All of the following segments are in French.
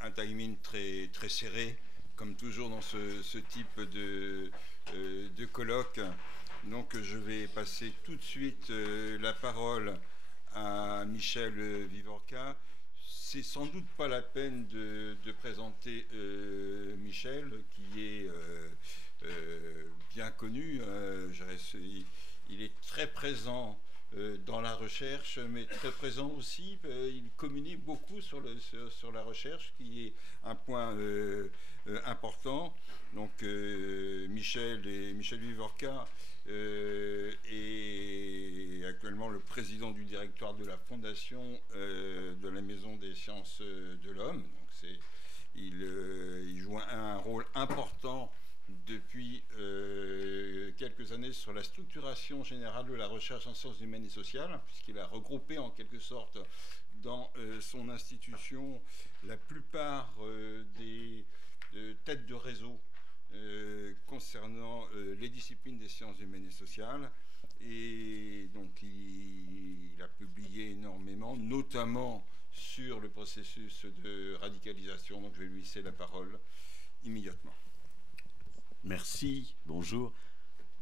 un timing très serré, comme toujours dans ce type de colloque. Donc je vais passer tout de suite la parole à Michel Vivorca. C'est sans doute pas la peine de présenter Michel, qui est bien connu. Il est très présent dans la recherche, mais très présent aussi. Il communique beaucoup sur la recherche, qui est un point important. Donc Michel Vivorca est actuellement le président du directoire de la fondation de la Maison des sciences de l'homme. Donc il joue un rôle important depuis quelques années sur la structuration générale de la recherche en sciences humaines et sociales, puisqu'il a regroupé en quelque sorte dans son institution la plupart des têtes de réseau concernant les disciplines des sciences humaines et sociales. Et donc il a publié énormément, notamment sur le processus de radicalisation. Donc je vais lui laisser la parole immédiatement. Merci, bonjour.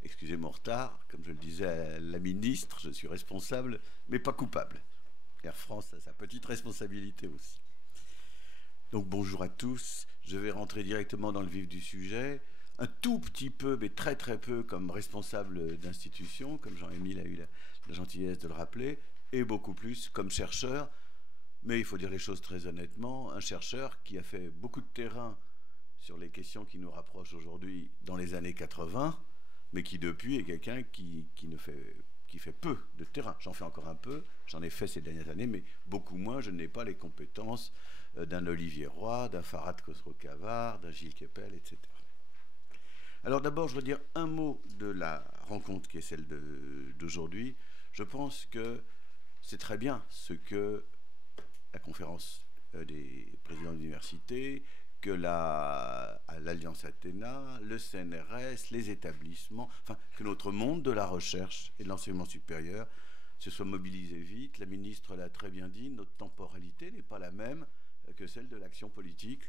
Excusez mon retard. Comme je le disais à la ministre, je suis responsable, mais pas coupable. Air France a sa petite responsabilité aussi. Donc bonjour à tous. Je vais rentrer directement dans le vif du sujet. Un tout petit peu, mais très très peu, comme responsable d'institution, comme Jean-Émile a eu la gentillesse de le rappeler, et beaucoup plus comme chercheur. Mais il faut dire les choses très honnêtement. Un chercheur qui a fait beaucoup de terrain sur les questions qui nous rapprochent aujourd'hui dans les années 80, mais qui depuis est quelqu'un qui fait peu de terrain. J'en fais encore un peu, j'en ai fait ces dernières années, mais beaucoup moins. Je n'ai pas les compétences d'un Olivier Roy, d'un Farhad Khosrow-Khavar, d'un Gilles Kepel, etc. Alors d'abord, je veux dire un mot de la rencontre qui est celle d'aujourd'hui. Je pense que c'est très bien ce que la conférence des présidents d'université, que l'Alliance Athéna, le CNRS, les établissements, enfin, que notre monde de la recherche et de l'enseignement supérieur se soit mobilisé vite. La ministre l'a très bien dit, notre temporalité n'est pas la même que celle de l'action politique,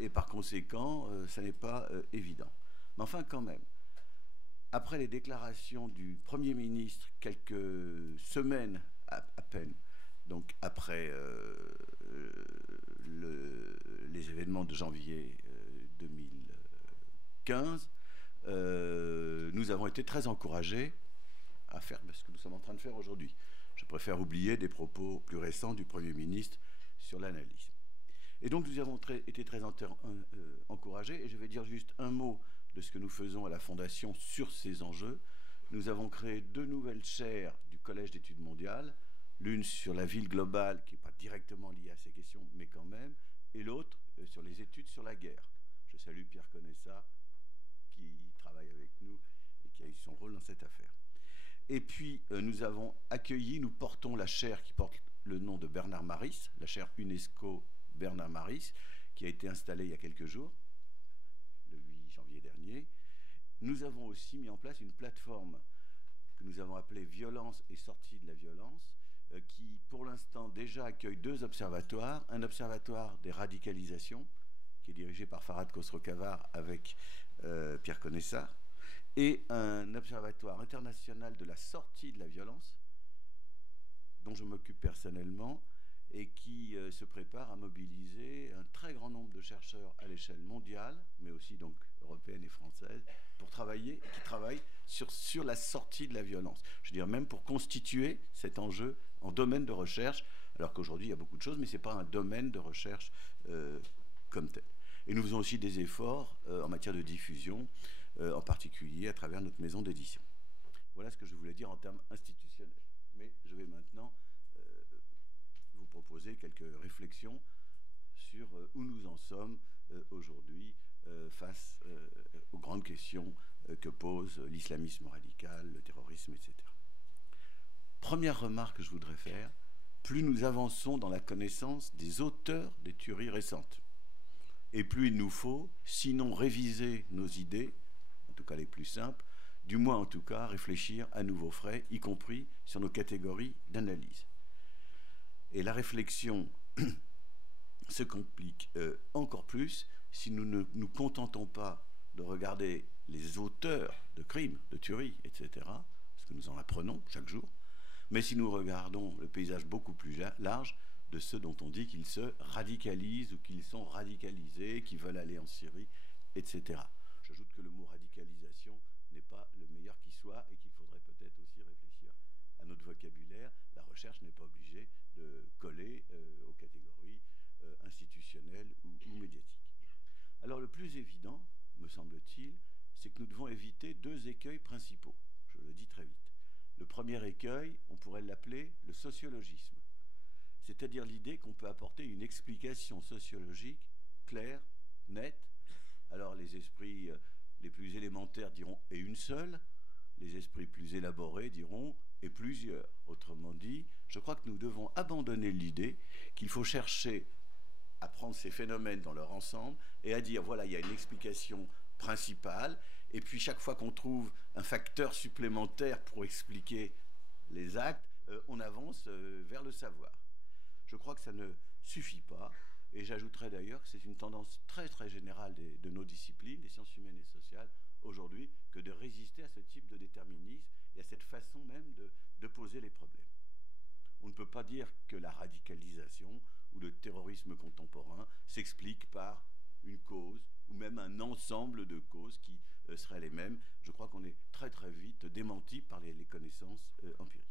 et par conséquent, ça n'est pas évident. Mais enfin, quand même, après les déclarations du Premier ministre, quelques semaines à peine, donc après les événements de janvier 2015, nous avons été très encouragés à faire ce que nous sommes en train de faire aujourd'hui. Je préfère oublier des propos plus récents du Premier ministre sur l'analyse. Et donc nous avons été très encouragés, et je vais dire juste un mot de ce que nous faisons à la Fondation sur ces enjeux. Nous avons créé 2 nouvelles chaires du Collège d'études mondiales, l'une sur la ville globale, qui n'est pas directement liée à ces questions, mais quand même, et l'autre sur les études sur la guerre. Je salue Pierre Conessa, qui travaille avec nous et qui a eu son rôle dans cette affaire. Et puis, nous portons la chaire qui porte le nom de Bernard Maris, la chaire UNESCO Bernard Maris, qui a été installée il y a quelques jours, le 8 janvier dernier. Nous avons aussi mis en place une plateforme que nous avons appelée Violence et sortie de la violence, qui pour l'instant déjà accueille 2 observatoires, un observatoire des radicalisations, qui est dirigé par Farhad Khosrow-Khavar avec Pierre Conessa, et un observatoire international de la sortie de la violence, dont je m'occupe personnellement, et qui se prépare à mobiliser un très grand nombre de chercheurs à l'échelle mondiale, mais aussi donc européenne et française, qui travaillent sur la sortie de la violence. Je veux dire, même pour constituer cet enjeu en domaine de recherche, alors qu'aujourd'hui il y a beaucoup de choses, mais ce n'est pas un domaine de recherche comme tel. Et nous faisons aussi des efforts en matière de diffusion, en particulier à travers notre maison d'édition. Voilà ce que je voulais dire en termes institutionnels. Mais je vais maintenant vous proposer quelques réflexions sur où nous en sommes aujourd'hui face aux grandes questions que pose l'islamisme radical, le terrorisme, etc. Première remarque que je voudrais faire, plus nous avançons dans la connaissance des auteurs des tueries récentes, et plus il nous faut, sinon réviser nos idées, en tout cas les plus simples, du moins en tout cas réfléchir à nouveau frais, y compris sur nos catégories d'analyse. Et la réflexion se complique encore plus si nous ne nous contentons pas de regarder les auteurs de crimes, de tueries, etc., parce que nous en apprenons chaque jour, mais si nous regardons le paysage beaucoup plus large de ceux dont on dit qu'ils se radicalisent ou qu'ils sont radicalisés, qui veulent aller en Syrie, etc. J'ajoute que le mot radicalisation n'est pas le meilleur qui soit et qu'il faudrait peut-être aussi réfléchir à notre vocabulaire. La recherche n'est pas obligée de coller aux catégories institutionnelles ou médiatiques. Alors le plus évident, me semble-t-il, c'est que nous devons éviter deux écueils principaux. Je le dis très vite. Le premier écueil, on pourrait l'appeler le sociologisme, c'est-à-dire l'idée qu'on peut apporter une explication sociologique claire, nette. Alors les esprits les plus élémentaires diront « et une seule », les esprits plus élaborés diront « et plusieurs ». Autrement dit, je crois que nous devons abandonner l'idée qu'il faut chercher à prendre ces phénomènes dans leur ensemble et à dire « voilà, il y a une explication principale », et puis chaque fois qu'on trouve un facteur supplémentaire pour expliquer les actes, on avance vers le savoir. Je crois que ça ne suffit pas, et j'ajouterais d'ailleurs que c'est une tendance très très générale de nos disciplines, des sciences humaines et sociales, aujourd'hui, que de résister à ce type de déterminisme et à cette façon même de poser les problèmes. On ne peut pas dire que la radicalisation ou le terrorisme contemporain s'explique par une cause ou même un ensemble de causes qui seraient les mêmes. Je crois qu'on est très très vite démenti par les connaissances empiriques.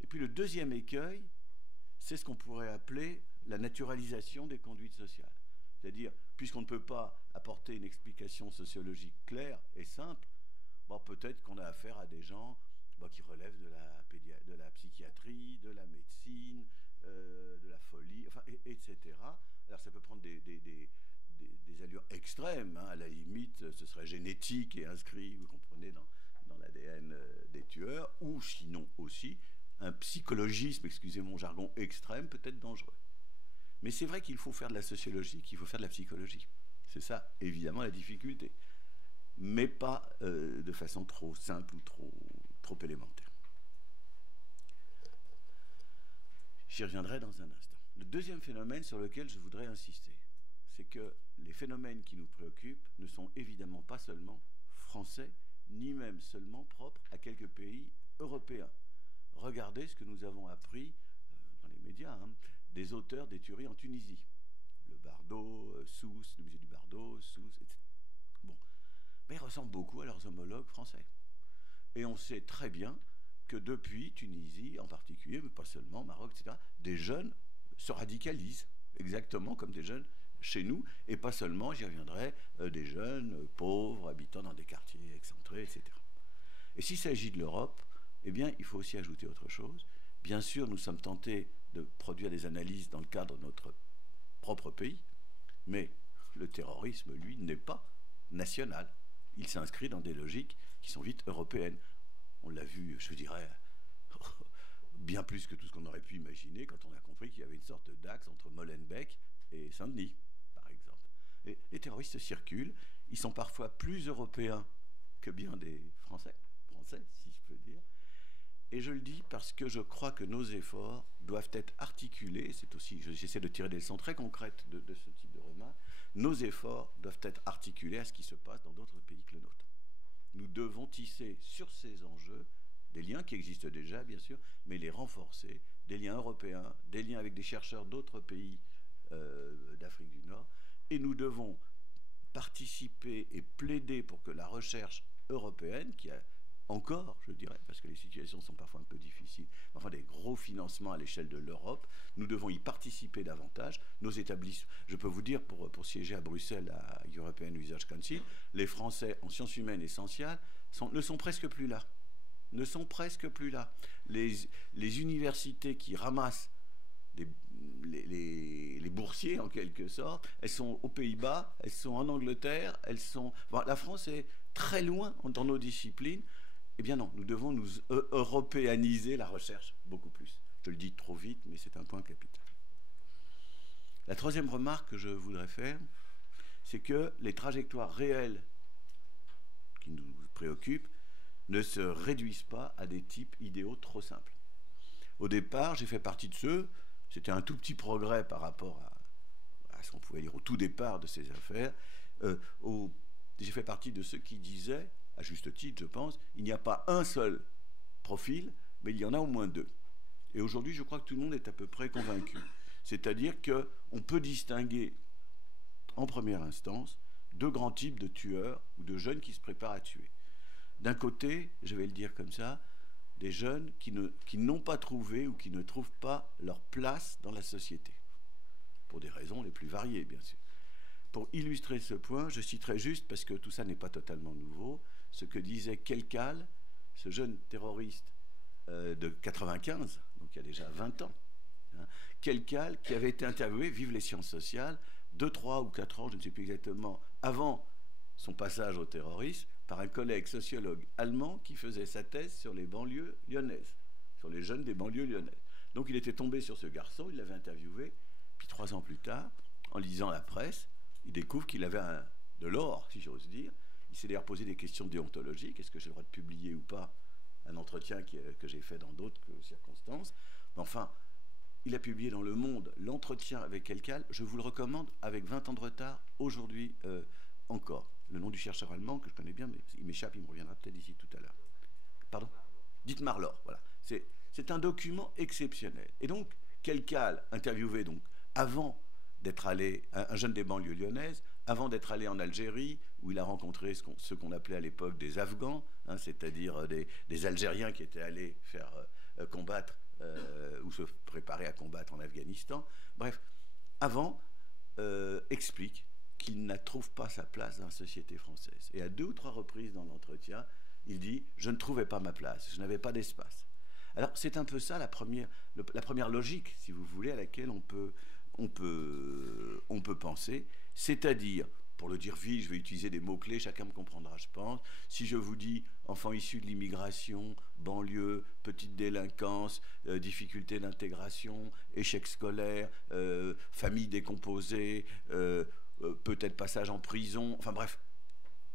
Et puis le deuxième écueil, c'est ce qu'on pourrait appeler la naturalisation des conduites sociales. C'est-à-dire, puisqu'on ne peut pas apporter une explication sociologique claire et simple, bon, peut-être qu'on a affaire à des gens qui relèvent de la psychiatrie, de la médecine, de la folie, enfin, etc. Alors ça peut prendre des allures extrêmes, hein. À la limite, ce serait génétique et inscrit, vous comprenez, dans l'ADN des tueurs, ou sinon aussi un psychologisme, excusez mon jargon, extrême, peut-être dangereux. Mais c'est vrai qu'il faut faire de la sociologie, qu'il faut faire de la psychologie. C'est ça, évidemment, la difficulté. Mais pas de façon trop simple ou trop élémentaire. J'y reviendrai dans un instant. Le deuxième phénomène sur lequel je voudrais insister, c'est que les phénomènes qui nous préoccupent ne sont évidemment pas seulement français, ni même seulement propres à quelques pays européens. Regardez ce que nous avons appris dans les médias, hein, des auteurs des tueries en Tunisie. Le Bardo, Sousse, le musée du Bardo, Sousse, etc. Bon. Mais ils ressemblent beaucoup à leurs homologues français. Et on sait très bien que depuis Tunisie en particulier, mais pas seulement, Maroc, etc., des jeunes se radicalisent, exactement comme des jeunes chez nous, et pas seulement, j'y reviendrai, des jeunes pauvres, habitant dans des quartiers excentrés, etc. Et s'il s'agit de l'Europe, eh bien, il faut aussi ajouter autre chose. Bien sûr, nous sommes tentés de produire des analyses dans le cadre de notre propre pays, mais le terrorisme, lui, n'est pas national. Il s'inscrit dans des logiques qui sont vite européennes. On l'a vu, je dirais, bien plus que tout ce qu'on aurait pu imaginer quand on a compris qu'il y avait une sorte d'axe entre Molenbeek et Saint-Denis, par exemple. Et les terroristes circulent, ils sont parfois plus européens que bien des Français, si je peux dire. Et je le dis parce que je crois que nos efforts doivent être articulés, c'est aussi, j'essaie de tirer des leçons très concrètes de ce type de remarques, nos efforts doivent être articulés à ce qui se passe dans d'autres pays que le nôtre. Nous devons tisser sur ces enjeux des liens qui existent déjà, bien sûr, mais les renforcer, des liens européens, des liens avec des chercheurs d'autres pays d'Afrique du Nord, et nous devons participer et plaider pour que la recherche européenne, qui a encore, je dirais, parce que les situations sont parfois un peu difficiles, enfin des gros financements à l'échelle de l'Europe, nous devons y participer davantage. Nos établissements, je peux vous dire, pour siéger à Bruxelles à European Research Council, les Français en sciences humaines essentielles ne sont presque plus là. Ne sont presque plus là. Les universités qui ramassent les boursiers, en quelque sorte, elles sont aux Pays-Bas, elles sont en Angleterre, elles sont... Bon, la France est très loin dans nos disciplines. Eh bien non, nous devons nous européaniser la recherche beaucoup plus. Je le dis trop vite, mais c'est un point capital. La troisième remarque que je voudrais faire, c'est que les trajectoires réelles qui nous préoccupent ne se réduisent pas à des types idéaux trop simples. Au départ, j'ai fait partie de ceux, c'était un tout petit progrès par rapport qu'on pouvait lire au tout départ de ces affaires, j'ai fait partie de ceux qui disaient, à juste titre je pense, il n'y a pas un seul profil, mais il y en a au moins deux. Et aujourd'hui, je crois que tout le monde est à peu près convaincu. C'est-à-dire qu'on peut distinguer, en première instance, deux grands types de tueurs ou de jeunes qui se préparent à tuer. D'un côté, je vais le dire comme ça, des jeunes qui n'ont pas trouvé ou qui ne trouvent pas leur place dans la société, pour des raisons les plus variées, bien sûr. Pour illustrer ce point, je citerai juste, parce que tout ça n'est pas totalement nouveau, ce que disait Kelkal, ce jeune terroriste de 95, donc il y a déjà 20 ans, hein, Kelkal, qui avait été interviewé, vive les sciences sociales, 2, 3 ou 4 ans, je ne sais plus exactement, avant son passage au terrorisme, par un collègue sociologue allemand qui faisait sa thèse sur les banlieues lyonnaises, sur les jeunes des banlieues lyonnaises. Donc il était tombé sur ce garçon, il l'avait interviewé, puis 3 ans plus tard, en lisant la presse, il découvre qu'il avait de l'or, si j'ose dire. Il s'est d'ailleurs posé des questions déontologiques, est-ce que j'ai le droit de publier ou pas un entretien que j'ai fait dans d'autres circonstances. Mais enfin, il a publié dans Le Monde l'entretien avec Kelkal, je vous le recommande, avec 20 ans de retard, aujourd'hui encore. Le nom du chercheur allemand que je connais bien, mais il m'échappe, il me reviendra peut-être d'ici tout à l'heure. Pardon ? Dietmar Lor, voilà. C'est un document exceptionnel. Et donc, Kelkal, interviewé donc avant d'être allé, un jeune des banlieues lyonnaises, avant d'être allé en Algérie, où il a rencontré ce qu'on appelait à l'époque des Afghans, hein, c'est-à-dire des Algériens qui étaient allés faire combattre ou se préparer à combattre en Afghanistan. Bref, avant, explique qu'il ne trouve pas sa place dans la société française. Et à 2 ou 3 reprises dans l'entretien, il dit « je ne trouvais pas ma place, je n'avais pas d'espace ». Alors c'est un peu ça la première logique, si vous voulez, à laquelle on peut penser, c'est-à-dire, pour le dire vite, je vais utiliser des mots-clés, chacun me comprendra, je pense. Si je vous dis enfants issus de l'immigration, banlieue, petite délinquance, difficulté d'intégration, échec scolaire, famille décomposée, peut-être passage en prison, enfin bref,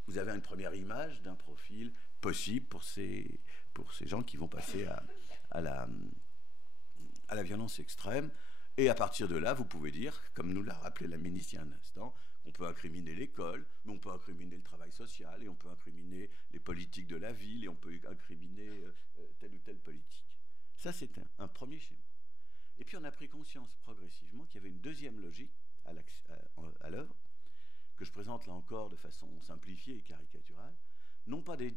vous avez une première image d'un profil possible pour ces gens qui vont passer à la violence extrême. Et à partir de là, vous pouvez dire, comme nous l'a rappelé la ministre il y a un instant, on peut incriminer l'école, mais on peut incriminer le travail social, et on peut incriminer les politiques de la ville, et on peut incriminer telle ou telle politique. Ça, c'est un premier schéma. Et puis on a pris conscience progressivement qu'il y avait une deuxième logique à l'œuvre, que je présente là encore de façon simplifiée et caricaturale, non pas des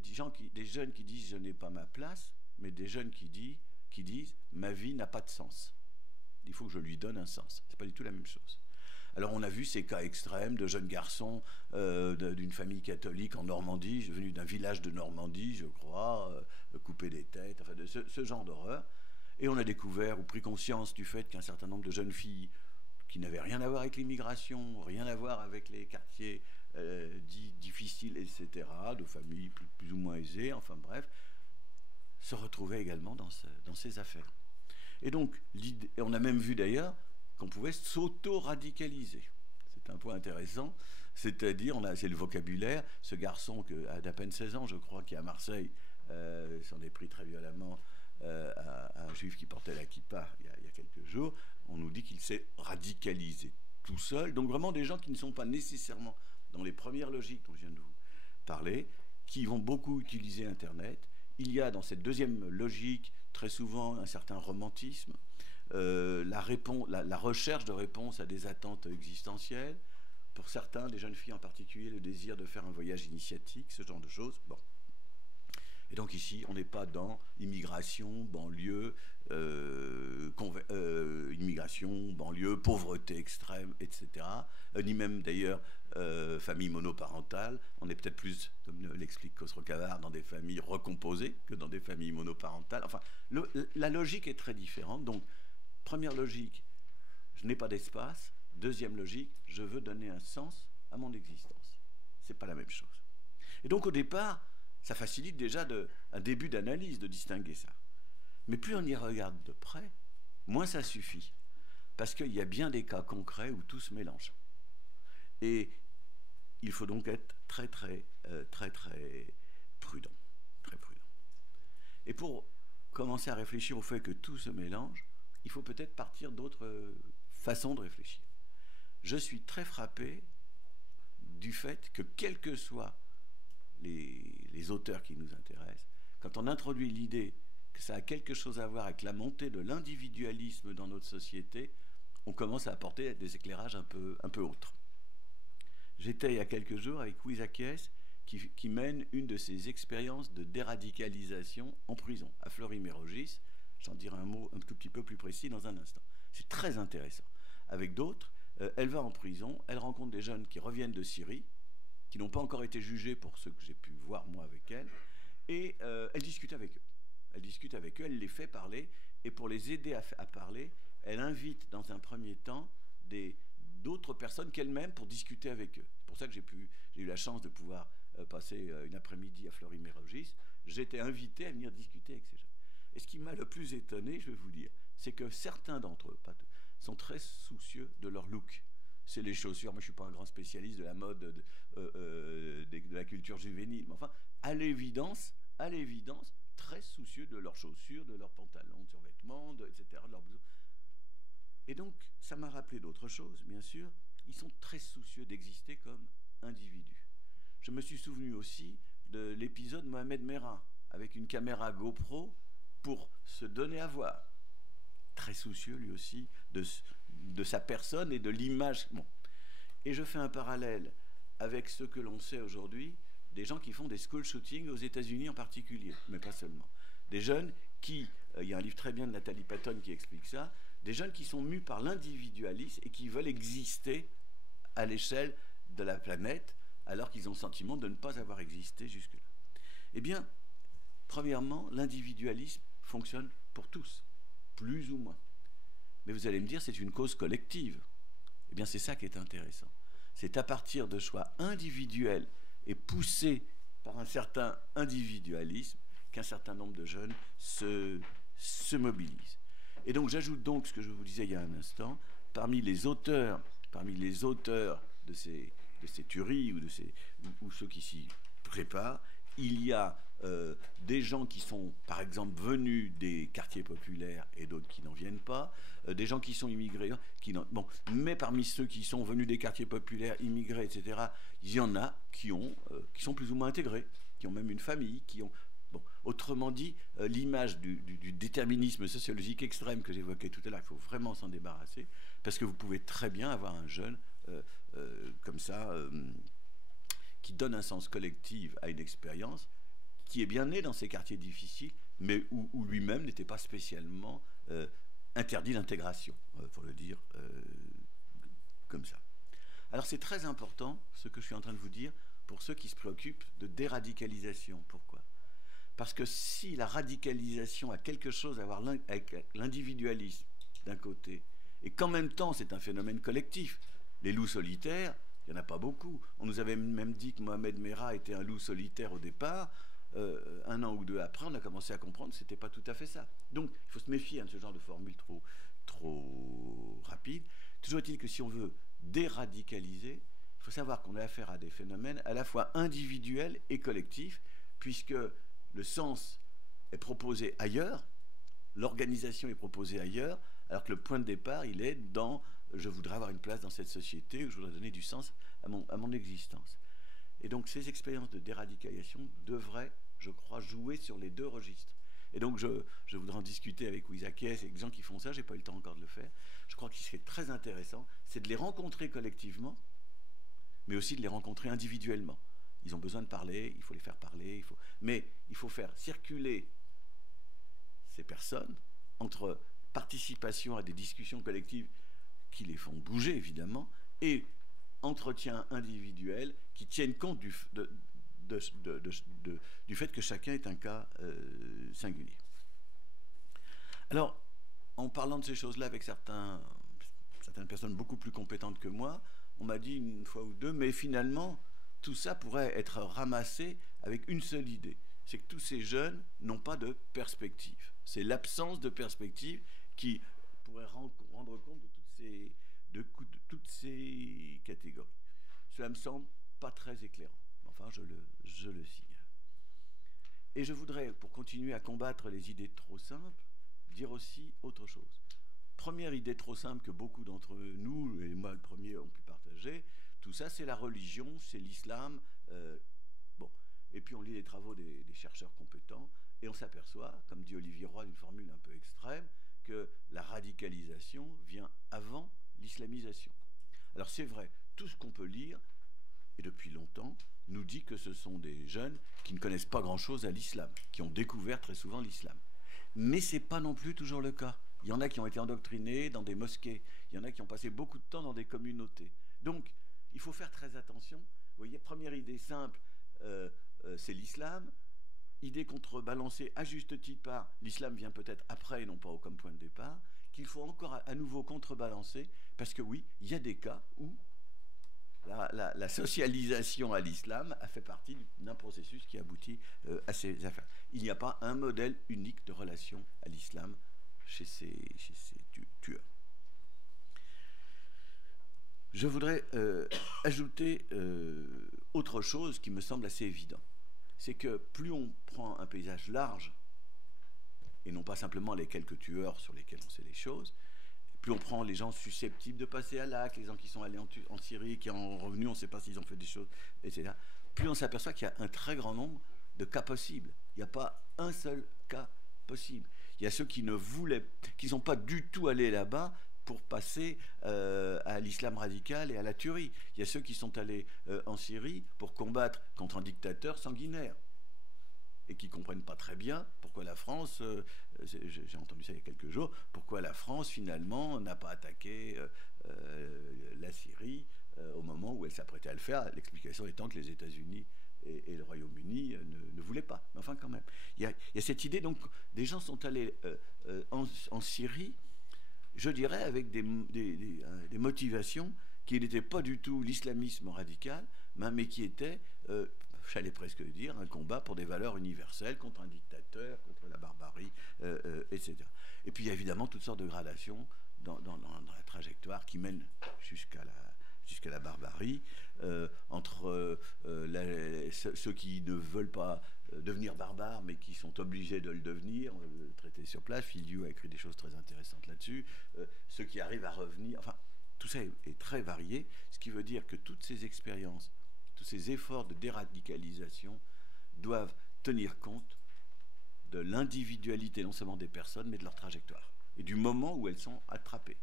jeunes qui disent « je n'ai pas ma place », mais des jeunes qui disent « ma vie n'a pas de sens ». Il faut que je lui donne un sens. Ce n'est pas du tout la même chose. Alors on a vu ces cas extrêmes de jeunes garçons d'une famille catholique en Normandie, venu d'un village de Normandie, je crois, couper des têtes, enfin de ce genre d'horreur. Et on a découvert ou pris conscience du fait qu'un certain nombre de jeunes filles qui n'avaient rien à voir avec l'immigration, rien à voir avec les quartiers dits difficiles, etc., de familles plus ou moins aisées, enfin bref, se retrouvaient également dans ces affaires. Et donc, on a même vu d'ailleurs qu'on pouvait s'auto-radicaliser. C'est un point intéressant, c'est-à-dire, c'est le vocabulaire, ce garçon d'à peine 16 ans, je crois, qui est à Marseille, s'en est pris très violemment à un juif qui portait la kippa il y a quelques jours, on nous dit qu'il s'est radicalisé tout seul. Donc vraiment des gens qui ne sont pas nécessairement dans les premières logiques dont je viens de vous parler, qui vont beaucoup utiliser Internet. Il y a dans cette deuxième logique très souvent un certain romantisme, la recherche de réponse à des attentes existentielles, pour certains, des jeunes filles en particulier, le désir de faire un voyage initiatique, ce genre de choses. Bon. Et donc ici, on n'est pas dans immigration, banlieue, pauvreté extrême, etc. Ni même d'ailleurs famille monoparentale. On est peut-être plus, comme l'explique Khosrow Cavard, dans des familles recomposées que dans des familles monoparentales. Enfin, la logique est très différente. Donc, première logique, je n'ai pas d'espace. Deuxième logique, je veux donner un sens à mon existence. C'est pas la même chose. Et donc au départ, ça facilite déjà un début d'analyse de distinguer ça. Mais plus on y regarde de près, moins ça suffit. Parce qu'il y a bien des cas concrets où tout se mélange. Et il faut donc être très prudent. Très prudent. Et pour commencer à réfléchir au fait que tout se mélange, il faut peut-être partir d'autres façons de réfléchir. je suis très frappé du fait que, quels que soient les auteurs qui nous intéressent, quand on introduit l'idée que ça a quelque chose à voir avec la montée de l'individualisme dans notre société, on commence à apporter des éclairages un peu autres. J'étais il y a quelques jours avec Louise Aquies qui mène une de ses expériences de déradicalisation en prison, à Fleury-Mérogis. J'en dirai un mot un tout petit peu plus précis dans un instant. C'est très intéressant. Avec d'autres, elle va en prison, elle rencontre des jeunes qui reviennent de Syrie, qui n'ont pas encore été jugés pour ce que j'ai pu voir moi avec elle, et elle discute avec eux. Elle les fait parler, et pour les aider à parler, elle invite dans un premier temps d'autres personnes qu'elle-même pour discuter avec eux. C'est pour ça que j'ai eu la chance de pouvoir passer une après-midi à Fleury-Mérogis. J'ai été invité à venir discuter avec ces gens. Et ce qui m'a le plus étonné, je vais vous dire, c'est que certains d'entre eux, pas tous, sont très soucieux de leur look. C'est les chaussures. Moi, je ne suis pas un grand spécialiste de la mode, de la culture juvénile. Mais enfin, à l'évidence, très soucieux de leurs chaussures, de leurs pantalons, de survêtements, etc., de leurs blousons. Et donc, ça m'a rappelé d'autres choses, bien sûr. Ils sont très soucieux d'exister comme individus. Je me suis souvenu aussi de l'épisode Mohamed Merah, avec une caméra GoPro pour se donner à voir. Très soucieux, lui aussi, de sa personne et de l'image. Bon. Et je fais un parallèle avec ce que l'on sait aujourd'hui, des gens qui font des school shootings aux États-Unis en particulier, mais pas seulement. Des jeunes qui, il y a un livre très bien de Nathalie Patton qui explique ça, des jeunes qui sont mus par l'individualisme et qui veulent exister à l'échelle de la planète, alors qu'ils ont le sentiment de ne pas avoir existé jusque-là. Eh bien, premièrement, l'individualisme fonctionne pour tous, plus ou moins. Mais vous allez me dire, c'est une cause collective. Eh bien, c'est ça qui est intéressant. C'est à partir de choix individuels et poussés par un certain individualisme qu'un certain nombre de jeunes se mobilisent. Et donc, j'ajoute donc ce que je vous disais il y a un instant, parmi les auteurs de ces tueries ou ceux qui s'y préparent, il y a des gens qui sont, par exemple, venus des quartiers populaires et d'autres qui n'en viennent pas, des gens qui sont immigrés, mais parmi ceux qui sont venus des quartiers populaires, immigrés, etc., il y en a qui sont plus ou moins intégrés, qui ont même une famille, Bon, autrement dit, l'image du déterminisme sociologique extrême que j'évoquais tout à l'heure, il faut vraiment s'en débarrasser, parce que vous pouvez très bien avoir un jeune comme ça, qui donne un sens collectif à une expérience, qui est bien né dans ces quartiers difficiles, mais où lui-même n'était pas spécialement interdit d'intégration, pour le dire comme ça. Alors c'est très important, ce que je suis en train de vous dire, pour ceux qui se préoccupent de déradicalisation. Pourquoi ? Parce que si la radicalisation a quelque chose à voir avec l'individualisme d'un côté, et qu'en même temps c'est un phénomène collectif, les loups solitaires, il n'y en a pas beaucoup. On nous avait même dit que Mohamed Merah était un loup solitaire au départ. Un an ou deux après, on a commencé à comprendre que ce n'était pas tout à fait ça. Donc il faut se méfier de ce genre de formule trop rapide. Toujours est-il que si on veut déradicaliser, il faut savoir qu'on a affaire à des phénomènes à la fois individuels et collectifs, puisque le sens est proposé ailleurs, l'organisation est proposée ailleurs, alors que le point de départ, il est dans « je voudrais avoir une place dans cette société, où je voudrais donner du sens à mon existence ». Et donc ces expériences de déradicalisation devraient, je crois, jouer sur les deux registres. Et donc je voudrais en discuter avec Louise Aquies et avec des gens qui font ça, je n'ai pas eu le temps encore de le faire. Je crois qu'il serait très intéressant, c'est de les rencontrer collectivement, mais aussi de les rencontrer individuellement. Ils ont besoin de parler, il faut les faire parler, mais il faut faire circuler ces personnes entre participation à des discussions collectives qui les font bouger, évidemment, et entretien individuel qui tiennent compte du fait que chacun est un cas singulier. Alors, en parlant de ces choses-là avec certaines personnes beaucoup plus compétentes que moi, on m'a dit une fois ou deux, mais finalement, tout ça pourrait être ramassé avec une seule idée. C'est que tous ces jeunes n'ont pas de perspective. C'est l'absence de perspective qui pourrait rendre compte de toutes ces catégories. Cela me semble pas très éclairant. Enfin, je le signale. Et je voudrais, pour continuer à combattre les idées trop simples, dire aussi autre chose. première idée trop simple que beaucoup d'entre nous, et moi le premier, ont pu partager, tout ça c'est la religion, c'est l'islam. Bon. Et puis on lit les travaux des chercheurs compétents et on s'aperçoit, comme dit Olivier Roy d'une formule un peu extrême, que la radicalisation vient avant l'islamisation. Alors c'est vrai, tout ce qu'on peut lire, et depuis longtemps, nous dit que ce sont des jeunes qui ne connaissent pas grand-chose à l'islam, qui ont découvert très souvent l'islam. Mais ce n'est pas non plus toujours le cas. Il y en a qui ont été endoctrinés dans des mosquées, il y en a qui ont passé beaucoup de temps dans des communautés. Donc, il faut faire très attention. Vous voyez, première idée simple, c'est l'islam. Idée contrebalancée à juste titre par l'islam vient peut-être après et non pas comme point de départ, qu'il faut encore à nouveau contrebalancer, parce que oui, il y a des cas où la socialisation à l'islam a fait partie d'un processus qui aboutit à ces affaires. Il n'y a pas un modèle unique de relation à l'islam chez ces tueurs. Je voudrais ajouter autre chose qui me semble assez évident. C'est que plus on prend un paysage large, et non pas simplement les quelques tueurs sur lesquels on sait les choses, plus on prend les gens susceptibles de passer à l'acte, les gens qui sont allés en Syrie, qui en sont revenus, on ne sait pas s'ils ont fait des choses, etc., plus on s'aperçoit qu'il y a un très grand nombre de cas possibles. Il n'y a pas un seul cas possible. Il y a ceux qui ne sont pas du tout allés là-bas pour passer à l'islam radical et à la tuerie. Il y a ceux qui sont allés en Syrie pour combattre contre un dictateur sanguinaire et qui ne comprennent pas très bien pourquoi la France, j'ai entendu ça il y a quelques jours, pourquoi la France finalement n'a pas attaqué la Syrie au moment où elle s'apprêtait à le faire, l'explication étant que les États-Unis et le Royaume-Uni ne voulaient pas. Mais enfin quand même, il y a cette idée, donc des gens sont allés en Syrie, je dirais avec des motivations qui n'étaient pas du tout l'islamisme radical, mais qui étaient, j'allais presque dire, un combat pour des valeurs universelles, contre un dictateur, contre la barbarie, etc. Et puis il y a évidemment toutes sortes de gradations dans la trajectoire qui mène jusqu'à la barbarie, entre ceux qui ne veulent pas devenir barbares, mais qui sont obligés de le devenir, le traité sur place, Filiou a écrit des choses très intéressantes là-dessus, ceux qui arrivent à revenir, enfin, tout ça est très varié, ce qui veut dire que toutes ces expériences, tous ces efforts de déradicalisation doivent tenir compte de l'individualité, non seulement des personnes, mais de leur trajectoire, et du moment où elles sont attrapées.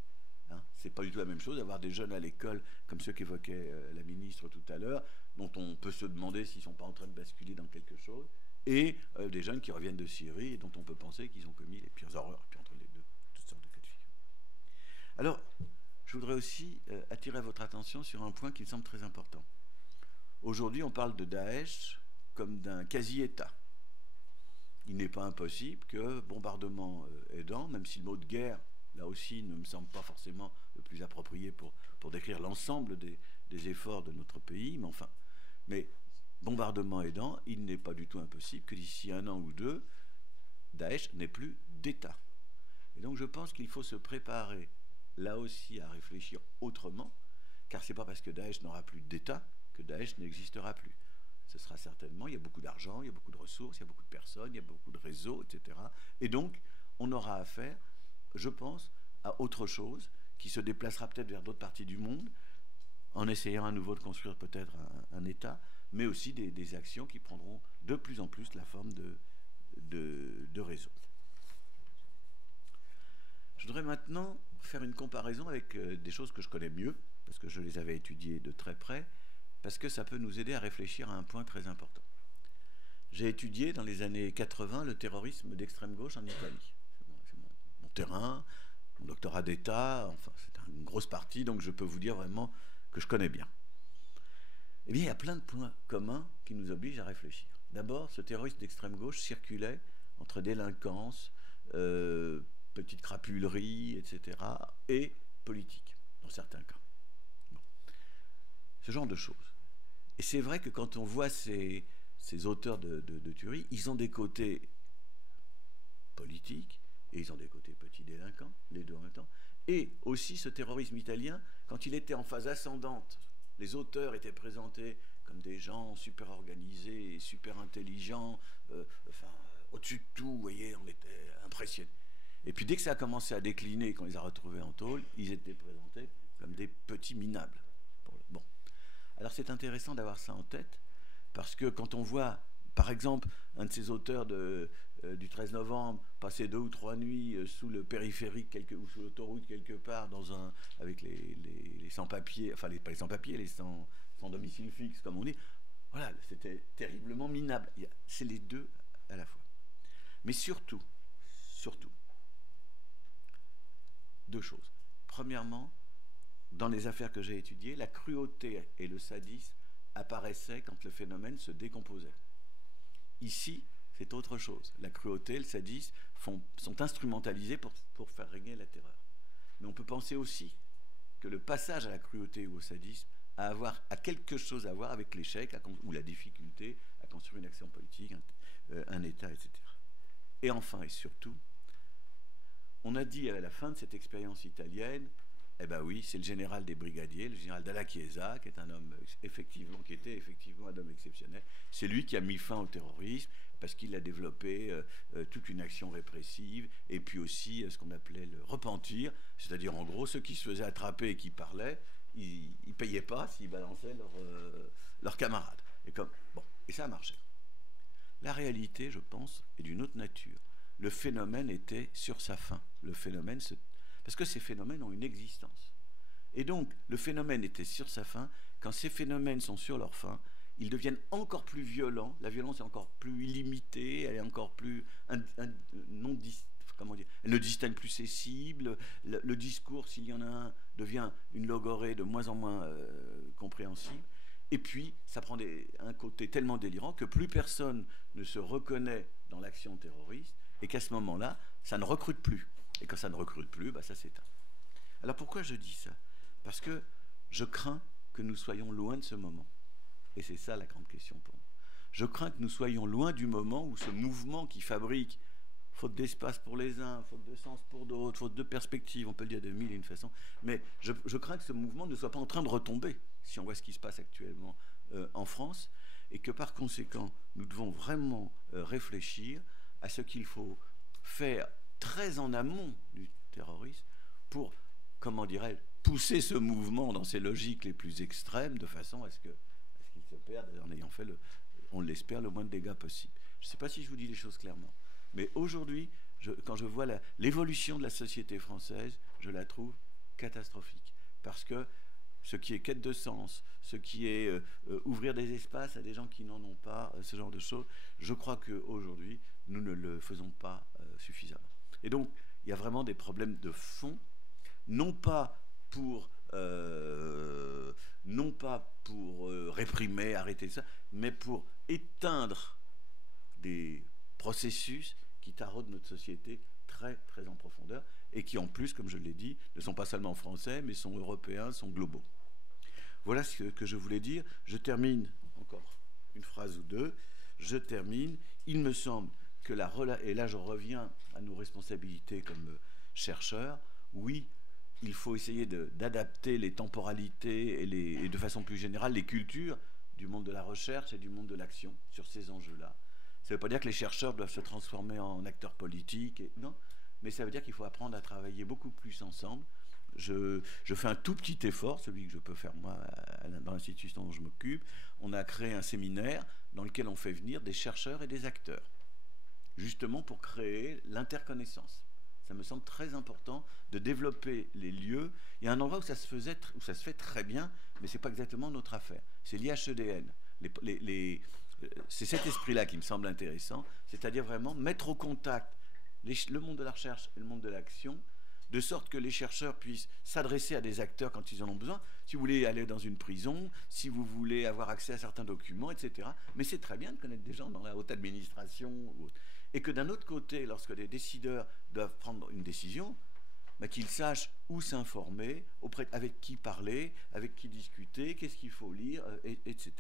Hein, c'est pas du tout la même chose d'avoir des jeunes à l'école, comme ceux qu'évoquait la ministre tout à l'heure, dont on peut se demander s'ils sont pas en train de basculer dans quelque chose, et des jeunes qui reviennent de Syrie et dont on peut penser qu'ils ont commis les pires horreurs, et puis entre les deux, toutes sortes de cas de figure. Alors, je voudrais aussi attirer votre attention sur un point qui me semble très important. Aujourd'hui, on parle de Daesh comme d'un quasi-État. Il n'est pas impossible que, bombardement aidant, même si le mot de guerre là aussi ne me semble pas forcément le plus approprié pour décrire l'ensemble des efforts de notre pays, mais bombardement aidant, il n'est pas du tout impossible que d'ici 1 an ou 2, Daesh n'ait plus d'État. Et donc je pense qu'il faut se préparer là aussi à réfléchir autrement, car ce n'est pas parce que Daesh n'aura plus d'État que Daesh n'existera plus. Ce sera certainement, il y a beaucoup d'argent, il y a beaucoup de ressources, il y a beaucoup de personnes, il y a beaucoup de réseaux, etc. Et donc, on aura affaire, je pense, à autre chose qui se déplacera peut-être vers d'autres parties du monde en essayant à nouveau de construire peut-être un État, mais aussi des actions qui prendront de plus en plus la forme de réseaux. Je voudrais maintenant faire une comparaison avec des choses que je connais mieux, parce que je les avais étudiées de très près, parce que ça peut nous aider à réfléchir à un point très important. J'ai étudié dans les années 80 le terrorisme d'extrême gauche en Italie. C'est mon terrain, mon doctorat d'État, enfin c'est une grosse partie, donc je peux vous dire vraiment que je connais bien. Eh bien, il y a plein de points communs qui nous obligent à réfléchir. D'abord, ce terrorisme d'extrême gauche circulait entre délinquance, petite crapulerie, etc., et politique, dans certains cas. Bon. Ce genre de choses. Et c'est vrai que quand on voit ces auteurs de tuerie, ils ont des côtés politiques et ils ont des côtés petits délinquants, les deux en même temps. Et aussi ce terrorisme italien, quand il était en phase ascendante, les auteurs étaient présentés comme des gens super organisés, super intelligents, au-dessus de tout, vous voyez, on était impressionnés. Et puis dès que ça a commencé à décliner, quand on les a retrouvés en tôle, ils étaient présentés comme des petits minables. Bon. Alors c'est intéressant d'avoir ça en tête, parce que quand on voit, par exemple, un de ces auteurs du 13 novembre passer 2 ou 3 nuits sous le périphérique ou sous l'autoroute quelque part avec les sans-papiers, enfin pas les sans-papiers, les sans domicile fixe comme on dit, voilà, c'était terriblement minable. C'est les deux à la fois. Mais surtout, 2 choses. Premièrement, dans les affaires que j'ai étudiées, la cruauté et le sadisme apparaissaient quand le phénomène se décomposait. Ici, c'est autre chose. La cruauté et le sadisme sont instrumentalisés pour faire régner la terreur. Mais on peut penser aussi que le passage à la cruauté ou au sadisme a quelque chose à voir avec l'échec ou la difficulté à construire une action politique, un État, etc. Et enfin et surtout, on a dit à la fin de cette expérience italienne, eh ben oui, c'est le général des brigadiers, le général Dalla Chiesa, qui était un homme qui était effectivement un homme exceptionnel. C'est lui qui a mis fin au terrorisme parce qu'il a développé toute une action répressive et puis aussi ce qu'on appelait le repentir, c'est-à-dire en gros ceux qui se faisaient attraper et qui parlaient, ils ne payaient pas s'ils balançaient leurs camarades. Et ça a marché. La réalité, je pense, est d'une autre nature. Le phénomène était sur sa fin. Parce que ces phénomènes ont une existence. Et donc, le phénomène était sur sa fin. Quand ces phénomènes sont sur leur fin, ils deviennent encore plus violents. La violence est encore plus illimitée, elle est encore plus elle ne distingue plus ses cibles. Le discours, s'il y en a un, devient une logorrhée de moins en moins compréhensible. Et puis, ça prend un côté tellement délirant que plus personne ne se reconnaît dans l'action terroriste et qu'à ce moment-là, ça ne recrute plus. Et quand ça ne recrute plus, ça s'éteint. Alors pourquoi je dis ça? Parce que je crains que nous soyons loin de ce moment. Et c'est ça la grande question pour moi. Je crains que nous soyons loin du moment où ce mouvement qui fabrique, faute d'espace pour les uns, faute de sens pour d'autres, faute de perspective, on peut le dire de mille et une façons, mais je crains que ce mouvement ne soit pas en train de retomber, si on voit ce qui se passe actuellement en France, et que par conséquent, nous devons vraiment réfléchir à ce qu'il faut faire très en amont du terrorisme pour, pousser ce mouvement dans ses logiques les plus extrêmes de façon à ce qu'il se perde en ayant fait, on l'espère, le moins de dégâts possible. Je ne sais pas si je vous dis les choses clairement, mais aujourd'hui, quand je vois l'évolution de la société française, je la trouve catastrophique. Parce que ce qui est quête de sens, ce qui est ouvrir des espaces à des gens qui n'en ont pas, ce genre de choses, je crois qu'aujourd'hui, nous ne le faisons pas suffisamment. Et donc, il y a vraiment des problèmes de fond, non pas pour réprimer, arrêter ça, mais pour éteindre des processus qui taraudent notre société très, très en profondeur et qui, en plus, comme je l'ai dit, ne sont pas seulement français, mais sont européens, sont globaux. Voilà ce que je voulais dire. Je termine, encore une phrase ou deux, il me semble que et là je reviens à nos responsabilités comme chercheurs, oui, il faut essayer d'adapter les temporalités et de façon plus générale les cultures du monde de la recherche et du monde de l'action sur ces enjeux-là. Ça ne veut pas dire que les chercheurs doivent se transformer en acteurs politiques, non, mais ça veut dire qu'il faut apprendre à travailler beaucoup plus ensemble. Je fais un tout petit effort, celui que je peux faire moi dans l'institution dont je m'occupe. On a créé un séminaire dans lequel on fait venir des chercheurs et des acteurs, justement pour créer l'interconnaissance. Ça me semble très important de développer les lieux. Il y a un endroit où ça se fait très bien, mais ce n'est pas exactement notre affaire. C'est l'IHEDN. C'est cet esprit-là qui me semble intéressant, c'est-à-dire vraiment mettre au contact le monde de la recherche et le monde de l'action, de sorte que les chercheurs puissent s'adresser à des acteurs quand ils en ont besoin. Si vous voulez aller dans une prison, si vous voulez avoir accès à certains documents, etc. Mais c'est très bien de connaître des gens dans la haute administration ou autre. Et que d'un autre côté, lorsque les décideurs doivent prendre une décision, qu'ils sachent où s'informer, avec qui parler, avec qui discuter, qu'est-ce qu'il faut lire, etc.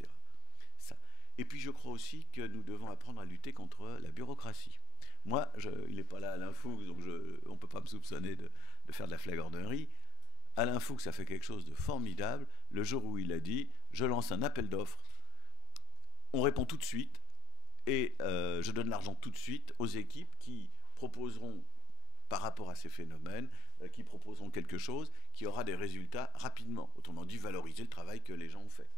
Ça. Et puis je crois aussi que nous devons apprendre à lutter contre la bureaucratie. Moi, il n'est pas là, Alain Fouque, donc on ne peut pas me soupçonner de faire de la flagornerie. Alain Fouque, ça fait quelque chose de formidable. Le jour où il a dit « Je lance un appel d'offres, on répond tout de suite et je donne l'argent tout de suite aux équipes qui proposeront par rapport à ces phénomènes, qui proposeront quelque chose qui aura des résultats rapidement. Autrement dit, valoriser le travail que les gens ont fait.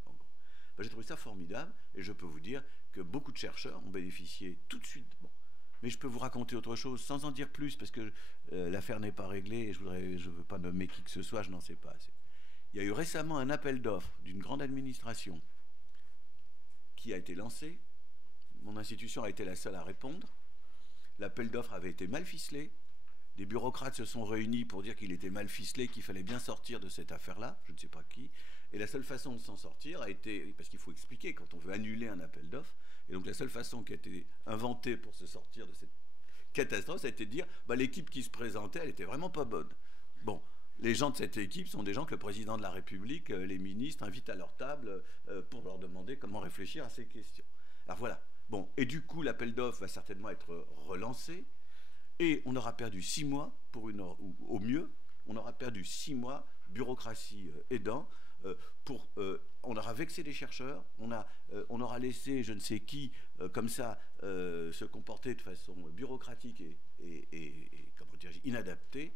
Ben, j'ai trouvé ça formidable et je peux vous dire que beaucoup de chercheurs ont bénéficié tout de suite. Bon. Mais je peux vous raconter autre chose sans en dire plus parce que l'affaire n'est pas réglée et je ne veux pas nommer qui que ce soit, je n'en sais pas assez. Il y a eu récemment un appel d'offres d'une grande administration qui a été lancé. Mon institution a été la seule à répondre. L'appel d'offres avait été mal ficelé. Des bureaucrates se sont réunis pour dire qu'il était mal ficelé, qu'il fallait bien sortir de cette affaire-là, je ne sais pas qui. Et la seule façon de s'en sortir a été, parce qu'il faut expliquer quand on veut annuler un appel d'offres, et donc la seule façon qui a été inventée pour se sortir de cette catastrophe, ça a été de dire, bah, l'équipe qui se présentait, elle était vraiment pas bonne. Bon, les gens de cette équipe sont des gens que le président de la République, les ministres invitent à leur table pour leur demander comment réfléchir à ces questions. Alors voilà. Bon, et du coup, l'appel d'offres va certainement être relancé. Et on aura perdu 6 mois, pour une, ou au mieux, on aura perdu 6 mois, bureaucratie aidant, on aura vexé les chercheurs, on aura laissé je ne sais qui, comme ça, se comporter de façon bureaucratique et comment dire, inadaptée,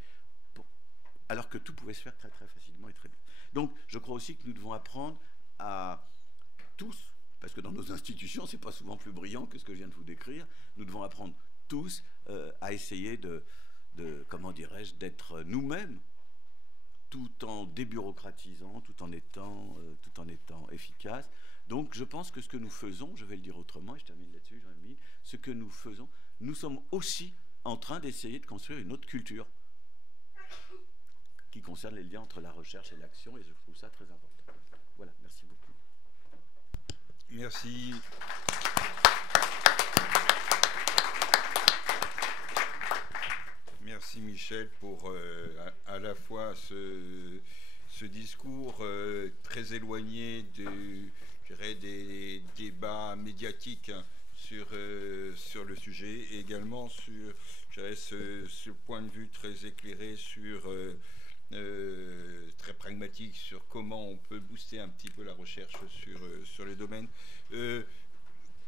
alors que tout pouvait se faire très très facilement et très bien. Donc je crois aussi que nous devons apprendre à tous, parce que dans nos institutions, c'est pas souvent plus brillant que ce que je viens de vous décrire, nous devons apprendre tous à essayer comment dirais-je, d'être nous-mêmes, tout en débureaucratisant, tout en étant efficace. Donc je pense que ce que nous faisons, je vais le dire autrement, et je termine là-dessus, Jean-Émile, ce que nous faisons, nous sommes aussi en train d'essayer de construire une autre culture qui concerne les liens entre la recherche et l'action, et je trouve ça très important. Voilà, merci beaucoup. Merci. Merci Michel pour à la fois ce discours très éloigné des débats médiatiques sur le sujet et également sur ce point de vue très éclairé très pragmatique sur comment on peut booster un petit peu la recherche sur les domaines.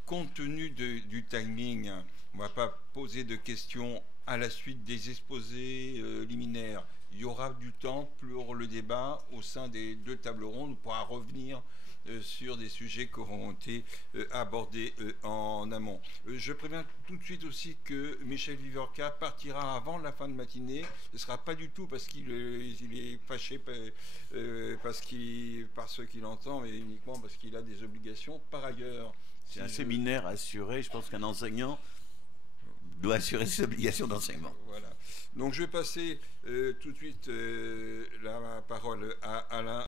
Compte tenu du timing, on ne va pas poser de questions à la suite des exposés liminaires. Il y aura du temps pour le débat au sein des 2 tables rondes. On pourra revenir sur des sujets qui auront été abordés en amont. Je préviens tout de suite aussi que Michel Vivorca partira avant la fin de matinée. Ce ne sera pas du tout parce qu'il est fâché par ce qu'il entend, mais uniquement parce qu'il a des obligations par ailleurs. C'est un séminaire assuré. Je pense qu'un enseignant doit assurer ses obligations d'enseignement. Voilà. Donc je vais passer tout de suite la parole à Alain.